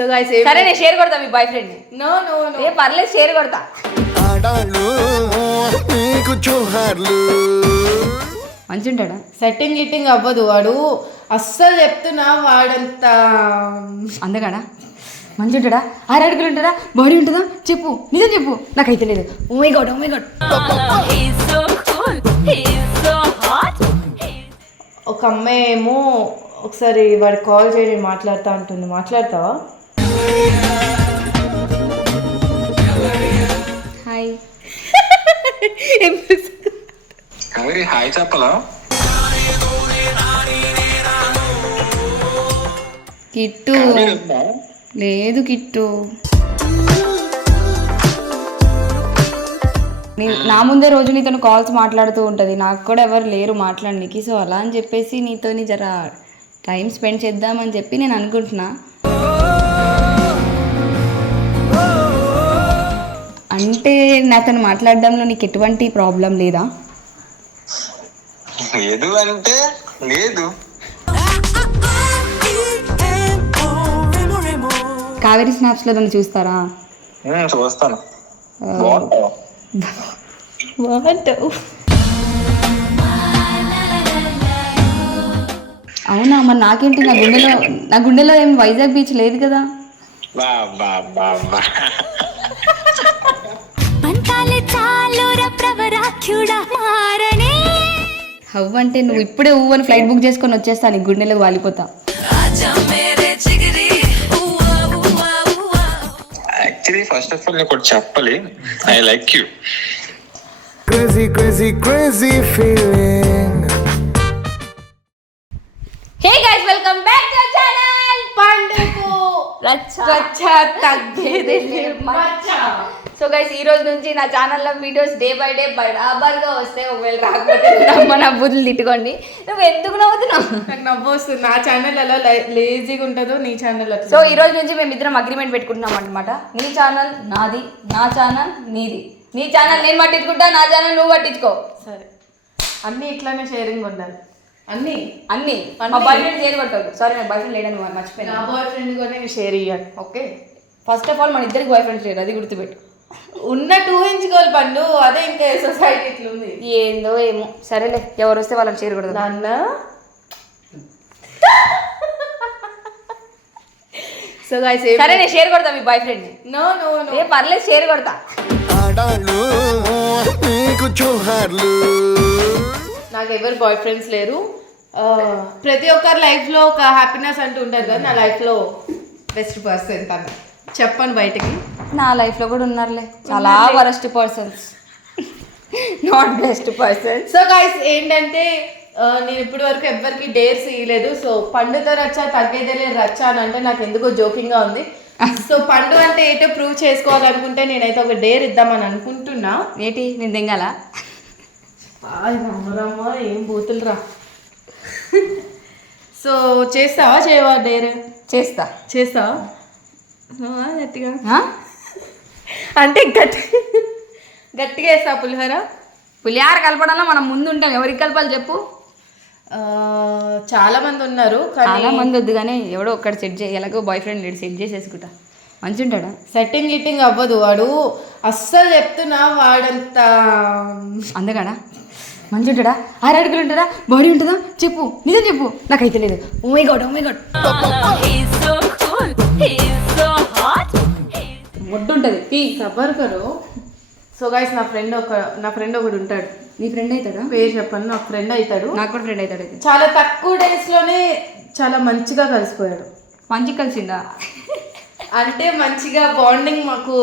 So guys సరే నేను share కొడతా మీ boyfriend. No no no ఏ పర్లేదు షేర్ కొడతా. మంచి ఉంటాడా? సెట్టింగ్ గిట్టింగ్ అవ్వదు వాడు, అస్సలు చెప్తున్నా వాడంత అందగాడా? మంచి ఉంటాడా? 6 అడుగులు ఉంటాడా? బాడీ ఉంటుందా? చెప్పు, నిజం చెప్పు, నాకైతే లేదు. Oh my God, oh my God. ఒక అమ్మాయి ఏమో ఒకసారి వాడు కాల్ చేసి మాట్లాడుతా అంటుంది, మాట్లాడతావా? హాయ్. హాయ్ చెప్పలా? కిట్టు లేదు కిట్టు, నా ముందే రోజు నీతో కాల్స్ మాట్లాడుతూ ఉంటుంది, నాకు కూడా ఎవరు లేరు మాట్లాడడానికి. సో అలా అని చెప్పేసి నీతో జర టైం స్పెండ్ చేద్దామని చెప్పి నేను అనుకుంటున్నా. అంటే నాతో మాట్లాడడంలో నీకు ఎటువంటి ప్రాబ్లం లేదా? లేదు అంటే లేదు. కావేరీ స్నాప్స్లో దాన్ని చూస్తారా? చూస్తాను. అవునా? మరి నాకేంటి, నా గుండెలో ఏం వైజాగ్ బీచ్ లేదు కదా. హవ్ అంటే నువ్వు ఇప్పుడే ఊవని ఫ్లైట్ బుక్ చేసుకొని వచ్చేస్తా, నీ గుండెలోకి వాలిపోతా. యాక్చువల్లీ ఫస్ట్ ఆఫ్ ఆల్ నేను ఒకటి చెప్పాలి, I like you. Crazy, crazy, crazy feeling. Hey guys, welcome back to channel పండుకు రచ్చ తగ్గేదే మచ్చ. సో గైస్, ఈ రోజు నుంచి నా ఛానల్లో వీడియోస్ డే బై డే బరాబర్గా వస్తాయి. ఒకవేళ రాకపోతే మన బుద్ధులు తిట్టుకోండి. నువ్వు ఎందుకు నవ్వుతున్నావు? నాకు నవ్వు వస్తుంది. నా ఛానల్ ఎలా లేజీగా ఉంటుందో నీ ఛానల్ అట్లా. సో ఈ రోజు నుంచి మేము ఇద్దరం అగ్రిమెంట్ పెట్టుకుంటున్నాం అనమాట. నీ ఛానల్ నాది, నా ఛానల్ నీది. నీ ఛానల్ నేను పట్టించుకుంటా, నా ఛానల్ నువ్వు పట్టించుకో. సరే, అన్నీ ఇట్లానే షేరింగ్ ఉండాలి. అన్నీ మా బాయ్ ఫ్రెండ్ షేర్ కొట్టాడు. సారీ, నా బాయ్ ఫ్రెండ్ లేడని మర్చిపోయినా. నా బాయ్ ఫ్రెండ్ కూడా నేను షేర్ ఇయ్యాలి. ఓకే, ఫస్ట్ ఆఫ్ ఆల్ మన ఇద్దరికి బాయ్ ఫ్రెండ్స్ లేరు, అది గుర్తుపెట్టు. ఉన్న 2 ఇంచుకోవాలి పండు, అదే ఇంకా సొసైటీ ఇట్లుంది. ఏందో ఏమో, సరేలే, ఎవరు వస్తే వాళ్ళని షేర్ కొడదు. నాన్న సో గైస్, సరే నేను షేర్ కొడతా మీ boyfriend. No no no ఏ పర్లేదు షేర్ కొడతా. నాకు ఎవరు బాయ్ ఫ్రెండ్స్ లేరు. ప్రతి ఒక్కరి లైఫ్లో ఒక హ్యాపీనెస్ అంటూ ఉంటుంది కదా, నా లైఫ్లో బెస్ట్ పర్సన్ తను. చెప్పండి బయటకి. నా లైఫ్లో కూడా ఉన్నారులే చాలా worst persons, not best persons. So guys ఏంటంటే నేను ఇప్పటి వరకు ఎవరికి డేర్స్ ఇవ్వలేదు. సో పండుతో రచ్చా తగ్గేదేలే రచ్చా అని అంటే నాకు ఎందుకో జోకింగ్గా ఉంది. సో పండు అంటే ఏంటో ప్రూవ్ చేసుకోవాలనుకుంటే నేనైతే ఒక డేర్ ఇద్దామని అనుకుంటున్నా. ఏంటి, నేను దింగాల? రామరామా, ఏం బూతులు రా. సో చేస్తావా చేయవా డేర్? చేస్తావా గట్టిగా? అంటే గట్టిగా వేస్తా. పులిహార కలపడంలో మనం ముందు ఉంటాం, ఎవరికి కలపాలి చెప్పు? చాలా మంది ఉన్నారు, చాలా మంది వద్దు కానీ ఎవడో ఒక్కడు సెట్ చేయి. ఎలాగో బాయ్ ఫ్రెండ్ లేడు, సెట్ చేసేసుకుంటా. మంచి ఉంటాడా? సెట్టింగ్ గిట్టింగ్ అవ్వదు వాడు, అస్సలు చెప్తున్నా వాడంత అందగాడా? మంచి ఉంటాడా? 6 అడుగులు ఉంటాడా? బాడీ ఉంటుందా? చెప్పు, నిజం చెప్పు, నాకైతే లేదు. Oh my God, oh my god. మొడ్డు ఉంటుంది, సబర్ కరు. సో గైస్, నా ఫ్రెండ్ ఒకడు ఉంటాడు. నీ ఫ్రెండ్ అవుతాడా? పేరు చెప్పను. నాకు ఫ్రెండ్ అవుతాడు. నాకు కూడా ఫ్రెండ్ అవుతాడు. చాలా తక్కువ డేస్లోనే చాలా మంచిగా కలిసిపోయాడు. మంచి కలిసిందా? అంటే మంచిగా బాండింగ్ మాకు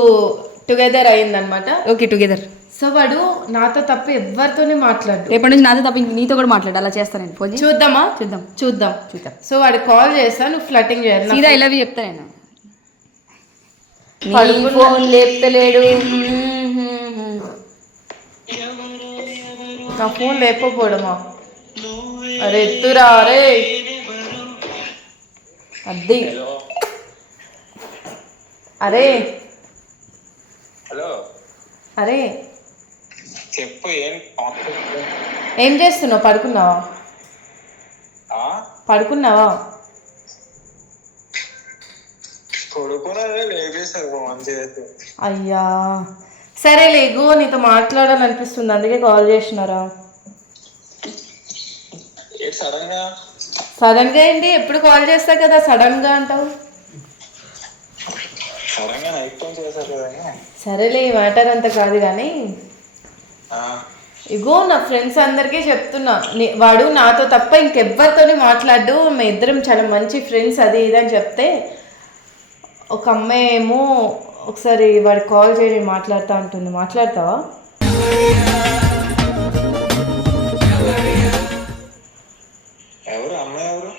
టుగెదర్ అయిందనమాట. Okay, together. సో వాడు నాతో తప్ప ఎవరితోనే మాట్లాడు. రేపటి నుంచి నాతో తప్ప నీతో కూడా మాట్లాడు. అలా చేస్తాను నేను. ఫోన్ చూద్దామా? చూద్దాం. సో వాడు కాల్ చేస్తా, నువ్వు ఫ్లటింగ్ చేయాలి. సీదా ఇలా చెప్తా నేను. ఫోన్ లేపుతలేడు. నా ఫోన్ లేకపోవడమా? అరే ఎత్తురా, అరే అద్ది, అరే హలో, అరే చెప్పు. ఏం చేస్తున్నావు? పడుకున్నావా? పడుకున్నదే లేపేశారు ఫోన్ చేసి. అయ్యా సరే లేగు, నీతో మాట్లాడాలనిపిస్తుంది అందుకే కాల్ చేసినారా. సడన్ గా సడన్ గా ఏంటి, ఎప్పుడు కాల్ చేస్తా కదా సడన్ గా అంటావు. సడన్ గా నైట్ ఫోన్ చేశారు కదా. సరేలే ఈ మ్యాటర్ అంత కాదు కానీ ఆ, ఇగో నా ఫ్రెండ్స్ అందరికీ చెప్తున్నా, వాడు నాతో తప్ప ఇంకెవ్వరితోని మాట్లాడు, మీ ఇద్దరం చాలా మంచి ఫ్రెండ్స్ అది ఇది అని చెప్తే ఒక అమ్మాయి ఏమో ఒకసారి వాడు కాల్ చేసి మాట్లాడుతూ ఉంటుంది. మాట్లాడతావా? ఎవరు అమ్మాయి ఎవరు?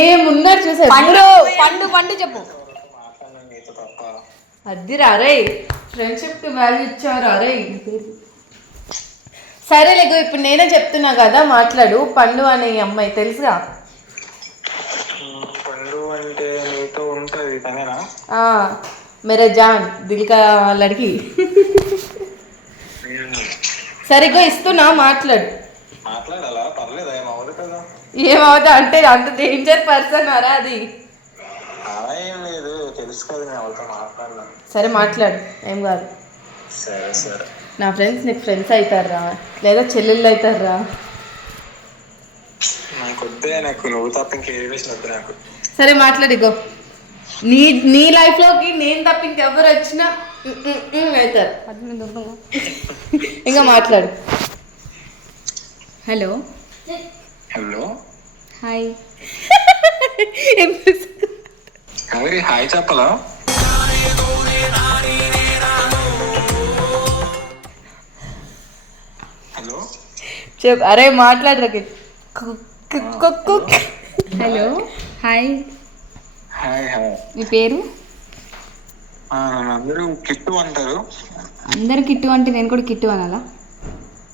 ఏమున్నారు చూసా పండు పండు పండు చెప్పు. మాట్లాడినా నీతో తప్ప. అది రారే ఫ్రెండ్షిప్కి వాల్యూ ఇచ్చారు అరే. సరే లేగు, ఇప్పుడు నేనే చెప్తున్నా కదా మాట్లాడు. పండు అనే ఈ అమ్మాయి తెలుసుగా? పండు అంటే నీతో ఉంటది తనేనా? मेरा जान दिल का लड़की. సరిగ్గా ఇస్తున్నా మాట్లాడు. మాట్లాడాలా? పర్లేదా? ఏమవుదు కదా. ఏమవుతా అంటే అంత డేంజర్ పర్సన్ అరా అది. అలా ఏం లేదు, తెలుసు కదా నేను వాళ్ళతో మాట్లాడలా. సరే మాట్లాడు, ఏం కాదు. సరే సరే. నా ఫ్రెండ్స్ నీకు ఫ్రెండ్స్ అవుతారా లేదా చెల్లెళ్ళు అవుతారా? నాకు వద్దే, నాకు నువ్వు తప్ప ఇంకే రిలేషన్ వద్దు నాకు. సరే మాట్లాడిగో. నీ లైఫ్లోకి నేను తప్ప ఇంకెవరు వచ్చినా అవుతారు. ఇంకా మాట్లాడు. Hello hello hi. ఎవరి హాయ్ చెప్పలా? హలో చెప్ అరే మాట్లాడరా. Hello hi. Hi hi. మీ పేరు? నన్ను అందరూ కిట్టు అంటారు. అందరు కిట్టు అంటే నేను కూడా కిట్టు అనాలా?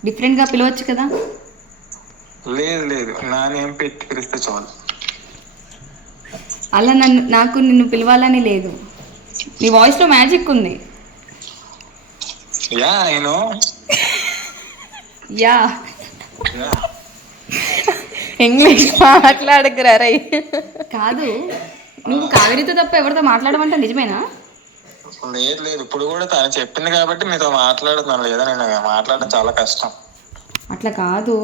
డిఫరెంట్గా పిలవచ్చు కదా. లేదు లేదు, నా నేమ్ పెట్టి పిలిస్తే చాలు. అలా నాకు నిన్ను పిలవాలని లేదు. నీ వాయిస్లో మ్యాజిక్ ఉంది. Yeah I know. Yeah English మాట్లాడకురా రై. కాదు, నువ్వు కావేరితో తప్ప ఎవరితో మాట్లాడమంటే నిజమేనా? లేదు లేదు, ఇప్పుడు కూడా తను చెప్పింది కాబట్టి మీతో మాట్లాడుతున్నాను, లేదా నేను మాట్లాడడం చాలా కష్టం. అట్లా కాదు,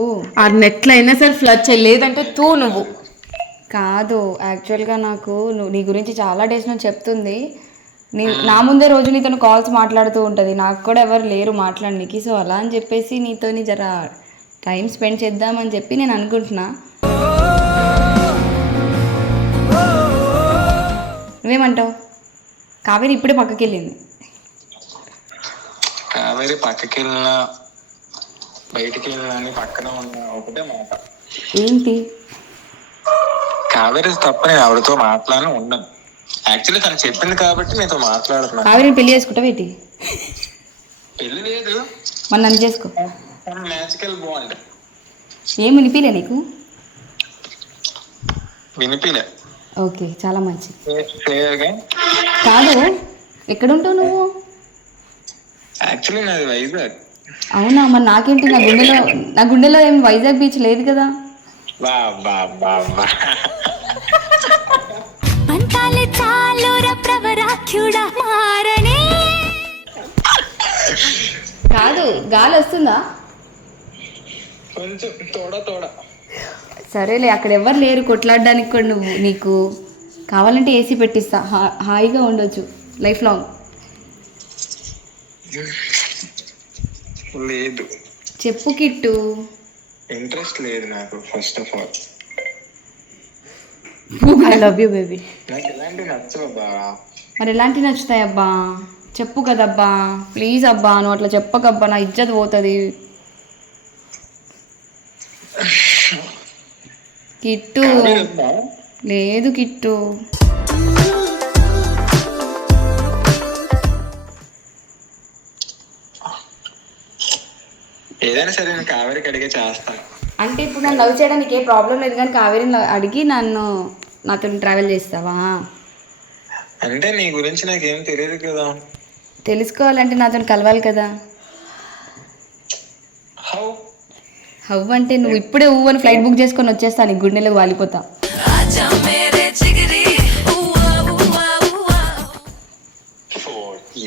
ఆ నెట్లో అయినా సరే ఫ్లడ్ చేయలేదంటే తూ నువ్వు. కాదు యాక్చువల్గా నాకు నీ గురించి చాలా డేస్ నుంచి చెప్తుంది. నా ముందే రోజు నీతో కాల్స్ మాట్లాడుతూ ఉంటుంది. నాకు కూడా ఎవరు లేరు మాట్లాడడానికి. సో అలా అని చెప్పేసి నీతోని జర టైం స్పెండ్ చేద్దామని చెప్పి నేను అనుకుంటున్నా. నువ్వేమంటావు? కావేరి ఇప్పుడే పక్కకి వెళ్ళింది. కావేరి పక్కకి వెళ్ళినా బయటికి వెళ్ళినా అని పక్కన ఉన్న ఒకటే మాట, ఏంటి? కావేరి తప్ప నేను ఆవిడతో మాట్లాడను ఉండను. యాక్చువల్లీ తను చెప్పింది కాబట్టి నీతో మాట్లాడుతున్నాను. కావేరిని పెళ్లి చేసుకుంటావు ఏంటి? పెళ్లి లేదు, మరి నన్ను చేసుకో. Magical bond. ఏం వినిపిలే నీకు? వినిపిలే. ఓకే, చాలా మంచిది. సేగా. కాదు, ఎక్కడుంటావు నువ్వు? యాక్చువల్లీ నాది వైజాగ్. అవునా, మరి నాకేంటి? నా గుండెలో ఏం వైజాగ్ బీచ్ లేదు కదా. బా బా బా బా. కాదు, గాలి వస్తుందా? కొంచెం తోడ తోడ. సరేలే, అక్కడ ఎవరు లేరు కొట్లాడడానికి కూడా. నీకు కావాలంటే ఏసీ పెట్టిస్తా, హాయిగా ఉండొచ్చు లైఫ్ లాంగ్. లేదు, చెప్పు కిట్టు. ఇంట్రెస్ట్ లేదు నాకు. First of all I love you baby. నాకు ఇలాంటివి నచ్చవబ్బా. మరి ఎలాంటివి నచ్చుతాయి అబ్బా? చెప్పు కదబ్బా, ప్లీజ్ అబ్బా, నువ్వు అట్లా చెప్పకబ్బా, నా ఇజ్జత్ పోతుంది. కిట్టు లేదు కిట్టు. ఏదైనా సరే నేను కావేరికి అడిగే చేస్తాను. అంటే ఇప్పుడు నన్ను లవ్ చేయడానికి ఏ ప్రాబ్లం లేదు, కానీ కావేరిని అడిగి నాతో ట్రావెల్ చేస్తావా? అంటే నీ గురించి నాకేం తెలియదు కదా. తెలుసుకోవాలంటే నాతో కలవాలి కదా. హౌ? హౌ అంటే నువ్వు ఇప్పుడే అని ఫ్లైట్ బుక్ చేసుకొని వచ్చేస్తా, నీ గుండెలకు వాలిపోతా.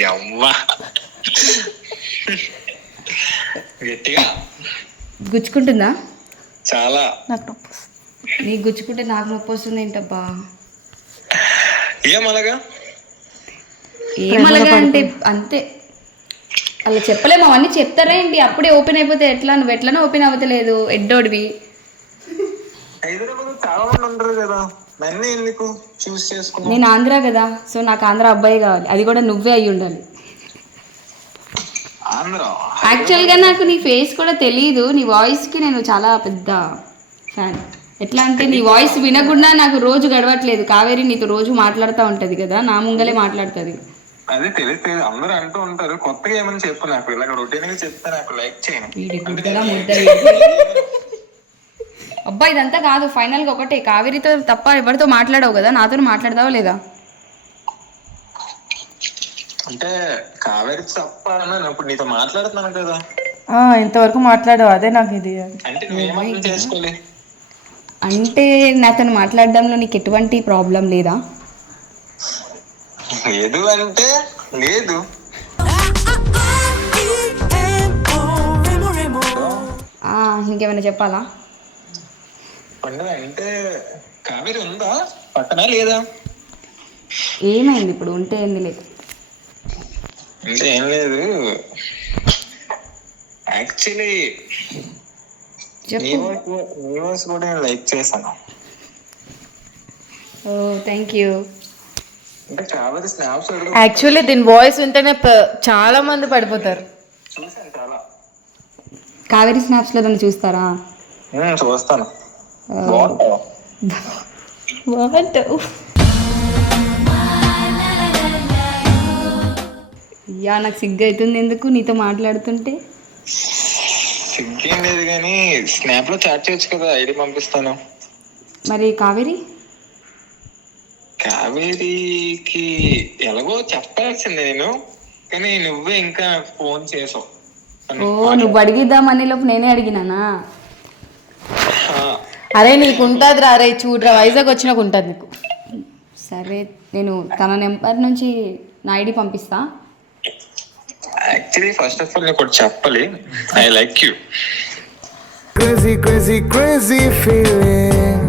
యవ్వా గట్టిగా గుచ్చుకుంటుందా? చాలా. నాకు నొప్పి వస్తుంది. నీకు గుచ్చుకుంటే నాకు నొప్పి వస్తుంది ఏంటబ్బా? ఏమలగా ఏమలగా అంటే అంతే, అలా చెప్పలేము. అవన్నీ చెప్తారా ఏంటి? అప్పుడే ఓపెన్ అయిపోతే ఎట్లా? నువ్వు ఎట్లనో ఓపెన్ అవ్వట్లేదు, ఎడ్డోడివి. హైదరాబాద్ చాలా మంది ఉంటారు కదా, నన్ను ఎందుకు చూస్ చేసుకున్నా? నేను ఆంధ్ర కదా, సో నాకు ఆంధ్ర అబ్బాయి కావాలి, అది కూడా నువ్వే అయి ఉండాలి. ఆంధ్ర యాక్చువల్గా నాకు నీ ఫేస్ కూడా తెలియదు, నీ వాయిస్కి నేను చాలా పెద్ద ఫ్యాన్. ఎట్లా అంటే నీ వాయిస్ వినకుండా నాకు రోజు గడవట్లేదు. కావేరి నీతో రోజు మాట్లాడుతూ ఉంటుంది కదా, నా ముంగలే మాట్లాడుతుంది. అదే తెలిస్తే అందరూ అంటూ ఉంటారు. కొత్తగా ఏమని చెప్పు నాకు, ఇలాగ రొటీన్ గా చెప్తే నాకు లైక్ చేయను. వీడి గుడ్డలా ముద్ద. అబ్బా ఇదంతా కాదు, ఫైనల్గా ఒకటే, కావేరితో తప్ప ఎవరితో మాట్లాడవు కదా, నాతో మాట్లాడదావా లేదా? అంటే కావేరి తప్ప అన్నాను, ఇప్పుడు నీతో మాట్లాడుతున్నాను కదా. ఇంతవరకు మాట్లాడవు, అదే నాకు ఇది. అంటే నువ్వేమర్థం చేసుకోలే? అంటే నాతో మాట్లాడడంలో నీకు ఎటువంటి ప్రాబ్లం లేదా? లేదు అంటే లేదు. ఇంకేమైనా చెప్పాలా? పండుగ అంటే కావేరి ఉందా పక్కన లేదా? ఏమైంది ఇప్పుడు? ఉంటే ఏంది లేదు. అంటే ఏం లేదు, యాక్చువల్లీ న్యూస్ కూడా నేను లైక్ చేశాను. ఓ థ్యాంక్ యూ. అంటే కావేరి స్నాప్స్ యాక్చువల్లీ దీని వాయిస్ వింటేనే చాలా మంది పడిపోతారు. చూసాను చాలా. కావేరి స్నాప్స్లో దాన్ని చూస్తారా? చూస్తాను. యా నాకు సిగ్గు అవుతుంది ఎందుకు నీతో మాట్లాడుతుంటే. సిగ్గేం లేదు కానీ స్నాప్ లో చాట్ చేయొచ్చు కదా, ఐడి పంపిస్తాను. మరి కావేరి? కావేరికి ఎలాగో చెప్పాల్సింది నేను, కానీ నువ్వే ఇంకా ఫోన్ చేసావు. ఓ నువ్వు అడిగిద్దామని లోపు నేనే అడిగినానా? అరే నీకు ఉంటుంది రా, అరే చూడరా, వైజాగ్ వచ్చినాక ఉంటుంది నీకు. సరే నేను తన నెంబర్ నుంచి నా ఐడి పంపిస్తా. యాక్చువల్లీ ఫస్ట్ ఆఫ్ ఆల్ నీకు ఒకటి చెప్పాలి, I like you. Crazy, crazy, crazy feeling.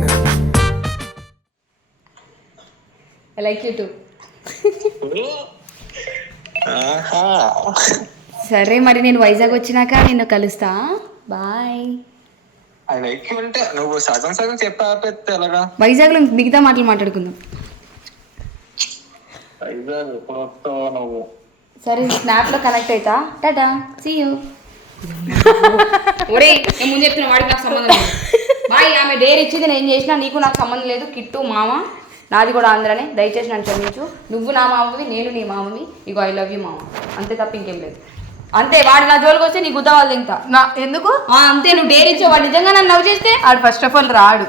I like you two. సరే మరి నేను వైజాగ్ వచ్చినాక నిన్ను కలుస్తా. బాయ్. ఐ లైక్ యూ అంటే నువ్వు సగం సగం చెప్పి ఆపేస్తే ఎలాగా? వైజాగ్లో మిగతా మాటలు మాట్లాడుకుందాం. వైజాగ్ ఎప్పుడు వస్తావు నువ్వు? సరే స్నాప్లో కనెక్ట్ అవుతా. టాటా, సీ యూ. ఒరే నేను ముందు చెప్తున్నా, వాడికి నాకు సంబంధం లేదు. బాయ్. ఆమె డేర్ ఇచ్చింది, నేను చేసినా, నీకు నాకు సంబంధం లేదు. కిట్టు మామ, నాది కూడా ఆంధ్రనే, దయచేసి నన్ను క్షమించు. నువ్వు నా మామవి, నేను నీ మామవి. ఇగో ఐ లవ్ యూ మామ, అంతే తప్ప ఇంకేం లేదు. అంతే. వాడు నా జోలికి వస్తే నీ గుద్ద వాళ్ళు ఇంకా ఎందుకు అంతే. నువ్వు డేర్ ఇచ్చావు, వాడు నిజంగా నన్ను లవ్ చేస్తే ఆడు ఫస్ట్ ఆఫ్ ఆల్ రాడు,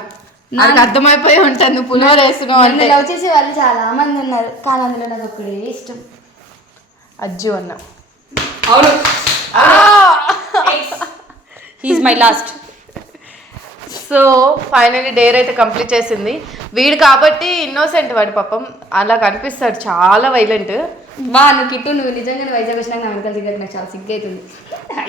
నాకు అర్థమైపోయి ఉంటుంది నువ్వు పులిహోర వేస్తున్నావు అంటే. లవ్ చేసే వాళ్ళు చాలా మంది ఉన్నారు, కానీ అందులో నాకు ఒక్కడే ఇష్టం, అజ్జు అన్న. అవును, he's my last. So finally dare అయితే కంప్లీట్ చేసింది. వీడు కాబట్టి ఇన్నోసెంట్, వాడు పాపం అలా కనిపిస్తాడు, చాలా వైలెంట్. వా నువ్వు కిట్టు, నువ్వు నిజంగా వైజాగ్ వచ్చినాక నా వెనకాల సిగ్గర నాకు చాలా సిగ్గు అవుతుంది.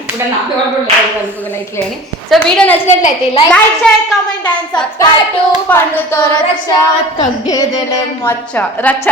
ఇప్పుడు నాకు లైక్లే అని. సో వీడియో నచ్చినట్లయితే like share comment and subscribe to పండుతో రచ్చ, తగ్గేదేలే మచ్చ రచ్చ.